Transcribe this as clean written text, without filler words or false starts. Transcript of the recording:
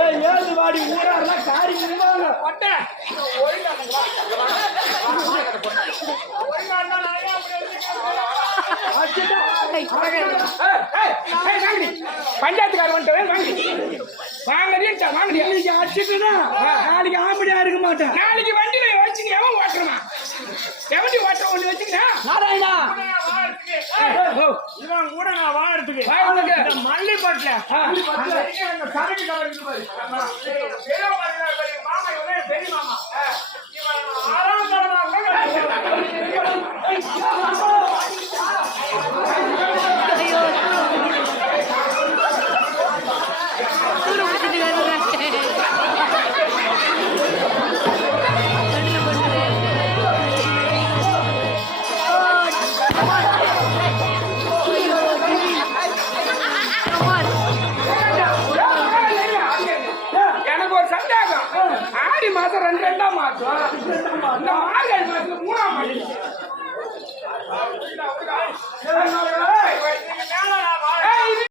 ஏழு வாடி ஊரெல்லாம் காரி நின்றாங்க பஞ்சாயத்துக்கார வாங்கடி அடிச்சுட்டுனா நாளைக்கு ஆம்படியா இருக்க மாட்டேன். நாளைக்கு வண்டியில வச்சுக்க எவன் ஓட்டுறமா எவண்டி ஓட்டுற ஒண்ணு வச்சுக்கினா நாராயணா இவன் கூட நான் வாழறதுக்கு மல்லிப்பட்டுல கரடி மாமா இவனே பெரிய மாமா ஆறாம் தரமா எனக்கு ஒரு சந்தேகம். ஆடி மாசம் ரெண்டாம் மாசம் இந்த மார்கழி மாசம் 3ஆம் மாசம்